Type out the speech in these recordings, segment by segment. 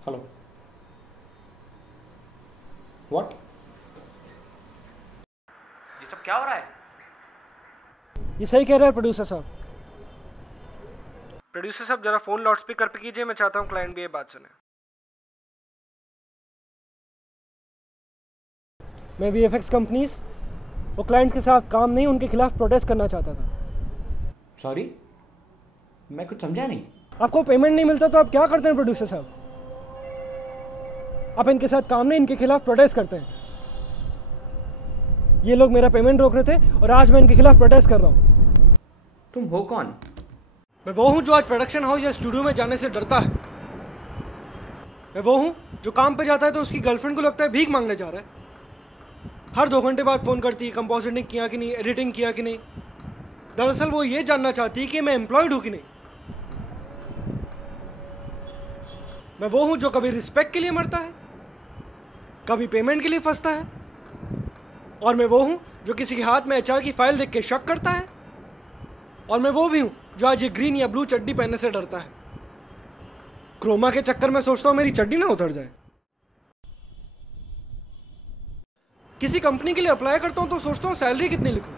Hello. What? ये सब क्या हो रहा है? ये सही कह रहा है प्रोड्यूसर साहब। प्रोड्यूसर साहब जरा फोन लाउड स्पीकर पे कीजिए, मैं चाहता हूँ क्लाइंट भी ये बात सुने। मैं वीएफएक्स कंपनीज और क्लाइंट्स के साथ काम नहीं, उनके खिलाफ प्रोटेस्ट करना चाहता था। सॉरी, मैं कुछ समझा नहीं। आपको पेमेंट नहीं मिलता तो आप क्या करते हैं प्रोड्यूसर साहब? आप इनके साथ काम नहीं, इनके खिलाफ प्रोटेस्ट करते हैं। ये लोग मेरा पेमेंट रोक रहे थे और आज मैं इनके खिलाफ प्रोटेस्ट कर रहा हूँ। तुम हो कौन? मैं वो हूँ जो आज प्रोडक्शन हाउस या स्टूडियो में जाने से डरता है। मैं वो हूँ जो काम पे जाता है तो उसकी गर्लफ्रेंड को लगता है भीख मांगने जा रहा है। हर 2 घंटे बाद फ़ोन करती है, कंपोजिटिंग किया कि नहीं, एडिटिंग किया कि नहीं। दरअसल वो ये जानना चाहती है कि मैं एम्प्लॉयड हूँ कि नहीं। मैं वो हूँ जो कभी रिस्पेक्ट के लिए मरता है, कभी पेमेंट के लिए फंसता है, और मैं वो हूँ जो किसी के हाथ में एचआर की फाइल देख के शक करता है, और मैं वो भी हूँ जो आज ये ग्रीन या ब्लू चड्डी पहनने से डरता है। क्रोमा के चक्कर में सोचता हूँ मेरी चड्डी ना उतर जाए। किसी कंपनी के लिए अप्लाई करता हूँ तो सोचता हूँ सैलरी कितनी लिखूं,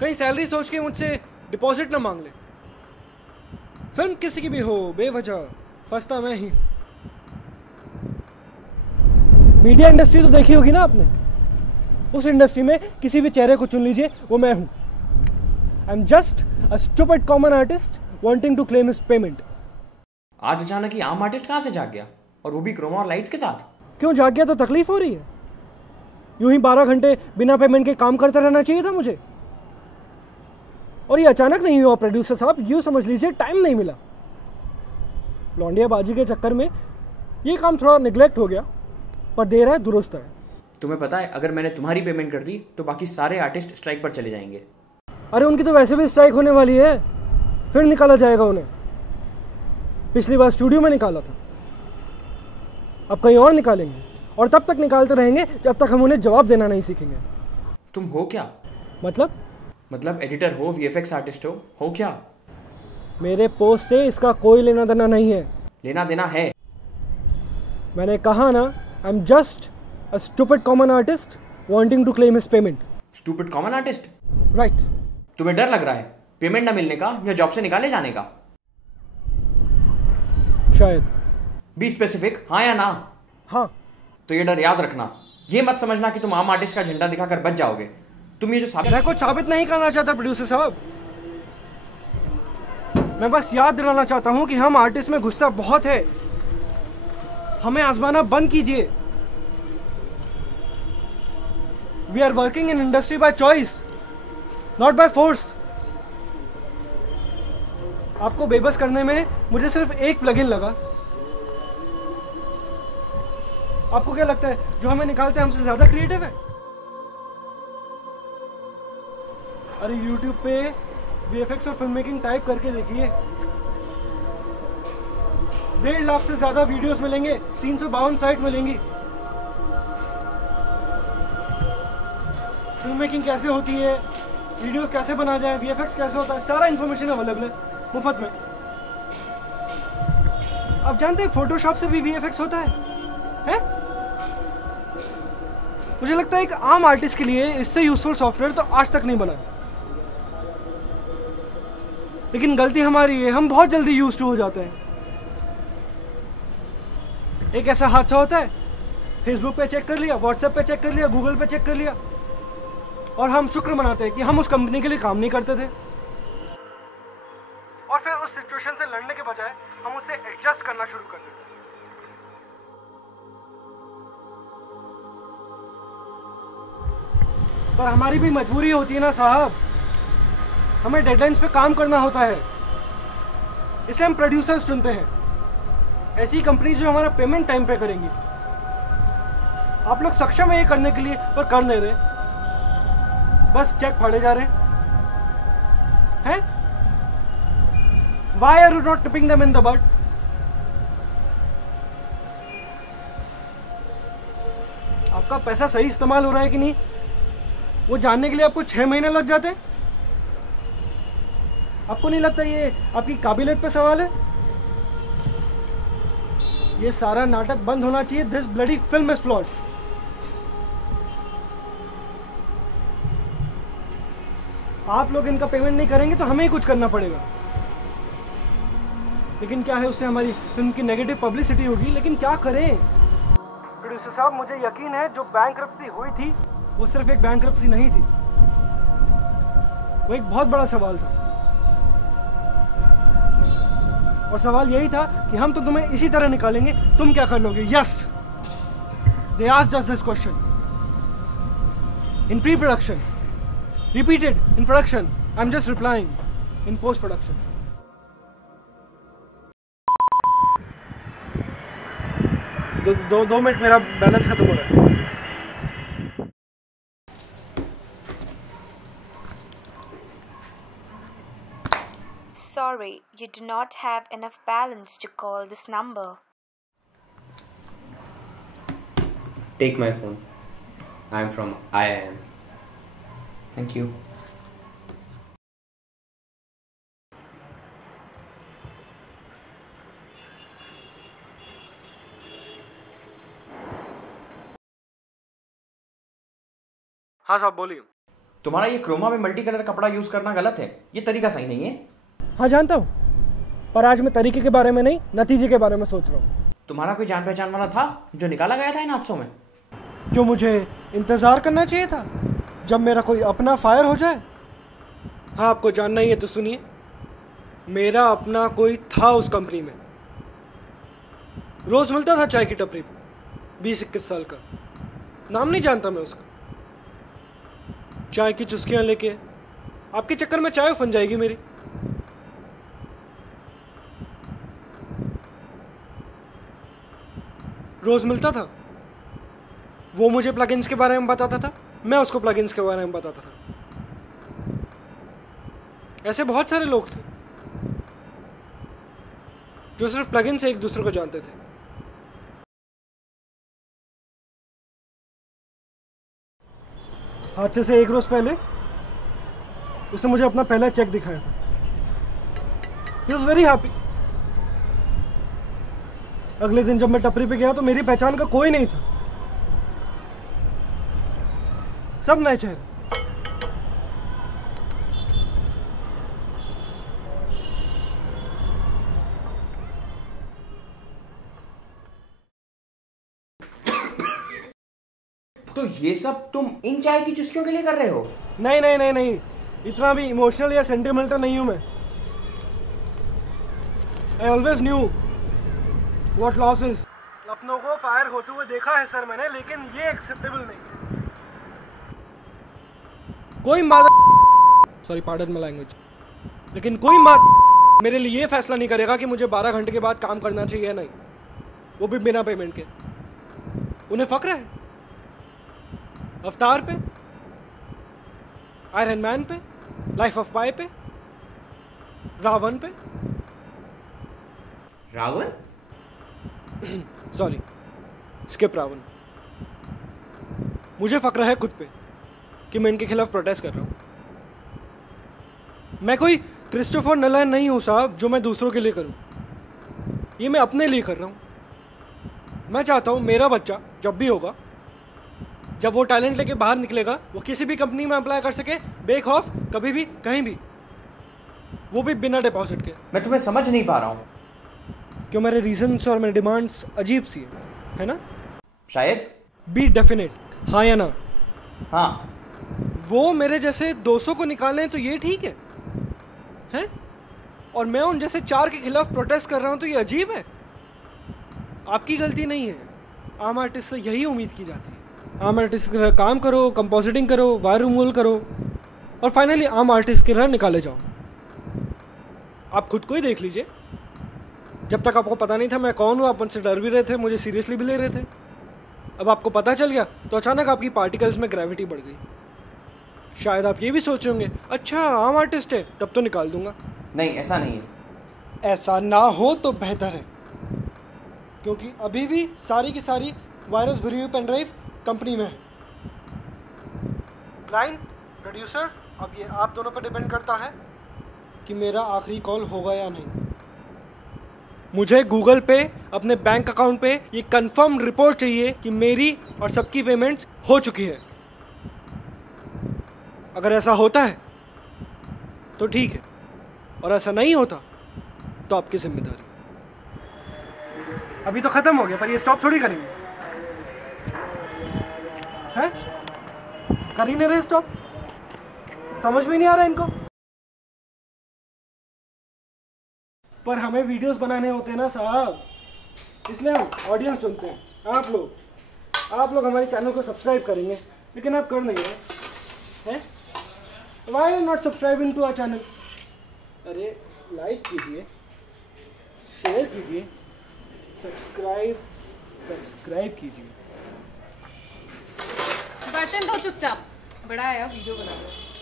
कहीं सैलरी सोच के मुझसे डिपॉजिट ना मांग ले। फिल्म किसी की भी हो, बेवजह फंसता मैं ही। मीडिया इंडस्ट्री तो देखी होगी ना आपने। उस इंडस्ट्री में किसी भी चेहरे को चुन लीजिए, वो मैं हूं। I am just a stupid common artist wanting to claim his payment. आज अचानक ये आम आर्टिस्ट कहाँ से जाग गया, और वो भी क्रोमा और लाइट्स के साथ? क्यों जाग गया? तो तकलीफ हो रही है। यूं ही 12 घंटे बिना पेमेंट के काम करते रहना चाहिए था मुझे, और ये अचानक नहीं हुआ प्रोड्यूसर साहब। यूं समझ लीजिए टाइम नहीं मिला। लौंडिया बाजी के चक्कर में ये काम थोड़ा निगलेक्ट हो गया, पर देर है दुरुस्त है। तुम्हें पता है, अगर मैंने तुम्हारी पेमेंट कर दी तो बाकी सारे आर्टिस्ट स्ट्राइक पर चले जाएंगे। अरे उनकी तो वैसे भी स्ट्राइक होने वाली है, फिर निकाला जाएगा उन्हें। पिछली बार स्टूडियो में निकाला था, अब कहीं और निकालेंगे, और तब तक निकालते रहेंगे जब तक हम उन्हें जवाब देना नहीं सीखेंगे। तुम हो क्या? मतलब एडिटर हो, वीएफएक्स आर्टिस्ट हो क्या? मेरे पोस्ट से इसका कोई लेना देना नहीं है। लेना देना है। मैंने कहा ना, I am just a stupid common artist wanting to claim his payment. Stupid common artist? Right. तुम्हें डर लग रहा है पेमेंट ना मिलने का, या जॉब से निकाले जाने का? शायद। बी स्पेसिफिक, हाँ या ना? हाँ। तो ये डर याद रखना। ये मत समझना कि तुम आम आर्टिस्ट का झंडा दिखाकर बच जाओगे। तुम ये जो मैं कुछ साबित नहीं करना चाहता प्रोड्यूसर साहब। मैं बस याद दिलाना चाहता हूं कि हम आर्टिस्ट में गुस्सा बहुत है, हमें आजमाना बंद कीजिए। We are working in industry by choice, not by force. आपको बेबस करने में मुझे सिर्फ एक प्लगइन लगा। आपको क्या लगता है जो हमें निकालते हैं हमसे ज्यादा क्रिएटिव है? अरे YouTube पे VFX और फिल्म मेकिंग टाइप करके देखिए, 1.5 लाख से ज्यादा वीडियोस मिलेंगे, 352 साइट मिलेंगी। फिल्म मेकिंग कैसे होती है, वीडियोस कैसे बना जाए, VFX कैसे होता है, सारा इंफॉर्मेशन अवेलेबल है मुफ्त में। आप जानते हैं फोटोशॉप से भी VFX होता है? मुझे लगता है एक आम आर्टिस्ट के लिए इससे यूजफुल सॉफ्टवेयर तो आज तक नहीं बना। लेकिन गलती हमारी है, हम बहुत जल्दी यूज्ड टू हो जाते हैं। एक ऐसा हादसा होता है, फेसबुक पे चेक कर लिया, व्हाट्सएप पे चेक कर लिया, गूगल पे चेक कर लिया, और हम शुक्र मनाते हैं कि हम उस कंपनी के लिए काम नहीं करते थे। और फिर उस सिचुएशन से लड़ने के बजाय हम उससे एडजस्ट करना शुरू कर देते हैं। पर हमारी भी मजबूरी होती है ना साहब, हमें डेडलाइंस पे काम करना होता है, इसलिए हम प्रोड्यूसर्स चुनते हैं, ऐसी कंपनी जो हमारा पेमेंट टाइम पे करेंगी। आप लोग सक्षम है ये करने के लिए, पर कर नहीं रहे, बस चेक फाड़े जा रहे हैं। Why are you not tipping them in the butt? आपका पैसा सही इस्तेमाल हो रहा है कि नहीं, वो जानने के लिए आपको 6 महीने लग जाते हैं। आपको नहीं लगता ये आपकी काबिलियत पे सवाल है? ये सारा नाटक बंद होना चाहिए। This bloody film is flawed. आप लोग इनका पेमेंट नहीं करेंगे तो हमें ही कुछ करना पड़ेगा। लेकिन क्या है, उससे हमारी फिल्म की नेगेटिव पब्लिसिटी होगी। लेकिन क्या करें प्रोड्यूसर साहब, मुझे यकीन है जो बैंकरप्सी हुई थी वो सिर्फ एक बैंकरप्सी नहीं थी, वो एक बहुत बड़ा सवाल था। और सवाल यही था कि हम तो तुम्हें इसी तरह निकालेंगे, तुम क्या कर लोगे। Yes, they asked us this question in pre production, repeated in production. I'm just replying in post production. दो मिनट, मेरा बैलेंस खत्म हो रहा है। Sorry, you do not have enough balance to call this number. Take my phone. I'm from IIM. Thank you. हाँ साहब बोलिए। तुम्हारा ये क्रोमा में मल्टी कलर कपड़ा यूज करना गलत है, ये तरीका सही नहीं है। हाँ जानता हूँ, पर आज मैं तरीके के बारे में नहीं, नतीजे के बारे में सोच रहा हूँ। तुम्हारा कोई जान पहचान वाला था जो निकाला गया था इन हादसों में? जो मुझे इंतजार करना चाहिए था जब मेरा कोई अपना फायर हो जाए। हाँ, आपको जानना ही है तो सुनिए। मेरा अपना कोई था उस कंपनी में, रोज मिलता था चाय की टपरी पे, 20-21 साल का। नाम नहीं जानता मैं उसका। चाय की चुस्कियां लेके आपके चक्कर में चाय फन जाएगी मेरी। रोज मिलता था, वो मुझे प्लगइन्स के बारे में बताता था, मैं उसको प्लगइन्स के बारे में बताता था। ऐसे बहुत सारे लोग थे जो सिर्फ प्लगइन से एक दूसरे को जानते थे। हादसे से एक रोज पहले उसने मुझे अपना पहला चेक दिखाया था। He was very happy। अगले दिन जब मैं टपरी पे गया तो मेरी पहचान का कोई नहीं था, सब नए चेहरे। तो ये सब तुम इन चाय की चुस्कियों के लिए कर रहे हो? नहीं नहीं नहीं नहीं, इतना भी इमोशनल या सेंटिमेंटल नहीं हूं मैं। I always knew what loss is. अपनों को फायर होते हुए देखा है सर मैंने, लेकिन ये एक्सेप्टेबल नहीं है। कोई सॉरी पार्डन माय लैंग्वेज, लेकिन कोई मेरे लिए ये फैसला नहीं करेगा कि मुझे 12 घंटे के बाद काम करना चाहिए या नहीं, वो भी बिना पेमेंट के। उन्हें फक्र है अवतार पे, आयरन मैन पे, लाइफ ऑफ पाई पे, रावण पे। रावण? Sorry, skip Raavan. मुझे फक्र है खुद पे कि मैं इनके खिलाफ प्रोटेस्ट कर रहा हूं। मैं कोई क्रिस्टोफर नोलन नहीं हूं साहब जो मैं दूसरों के लिए करूं, ये मैं अपने लिए कर रहा हूं। मैं चाहता हूं मेरा बच्चा जब भी होगा, जब वो टैलेंट लेके बाहर निकलेगा, वो किसी भी कंपनी में अप्लाई कर सके बेखौफ, कभी भी कहीं भी, वो भी बिना डिपॉजिट के। मैं तुम्हें समझ नहीं पा रहा हूं। क्यों? मेरे रीजंस और मेरे डिमांड्स अजीब सी है ना? शायद। बी डेफिनेट, हाँ या ना? हाँ। वो मेरे जैसे 200 को निकालें तो ये ठीक है हैं? और मैं उन जैसे 4 के खिलाफ प्रोटेस्ट कर रहा हूं तो ये अजीब है। आपकी गलती नहीं है, आम आर्टिस्ट से यही उम्मीद की जाती है। आम आर्टिस्ट की तरह काम करो, कंपोजिटिंग करो, वायर रिमूवल करो और फाइनली आम आर्टिस्ट की तरह निकाले जाओ। आप खुद को ही देख लीजिए, जब तक आपको पता नहीं था मैं कौन हूँ, आप मुझसे डर भी रहे थे, मुझे सीरियसली भी ले रहे थे। अब आपको पता चल गया तो अचानक आपकी पार्टिकल्स में ग्रेविटी बढ़ गई। शायद आप ये भी सोच रहे होंगे, अच्छा आम आर्टिस्ट है तब तो निकाल दूंगा। नहीं, ऐसा नहीं है। ऐसा ना हो तो बेहतर है, क्योंकि अभी भी सारी की सारी वायरस भरी हुई पेन ड्राइव कंपनी में है। क्लाइंट, प्रोड्यूसर, अब ये आप दोनों पर डिपेंड करता है कि मेरा आखिरी कॉल होगा या नहीं। मुझे गूगल पे अपने बैंक अकाउंट पे ये कंफर्म रिपोर्ट चाहिए कि मेरी और सबकी पेमेंट्स हो चुकी है। अगर ऐसा होता है तो ठीक है, और ऐसा नहीं होता तो आपकी जिम्मेदारी। अभी तो खत्म हो गया, पर ये स्टॉप थोड़ी करेंगे हैं? कर ही नहीं रहे स्टॉप, समझ में नहीं आ रहा इनको। पर हमें वीडियोस बनाने होते हैं ना साहब, इसलिए हम ऑडियंस चुनते हैं। आप लोग हमारे चैनल को सब्सक्राइब करेंगे, लेकिन आप कर नहीं रहे हैं। Why are not subscribing to our channel? अरे लाइक कीजिए, शेयर कीजिए, सब्सक्राइब कीजिए। बर्तन धो चुपचाप, बड़ा आया वीडियो बना दो।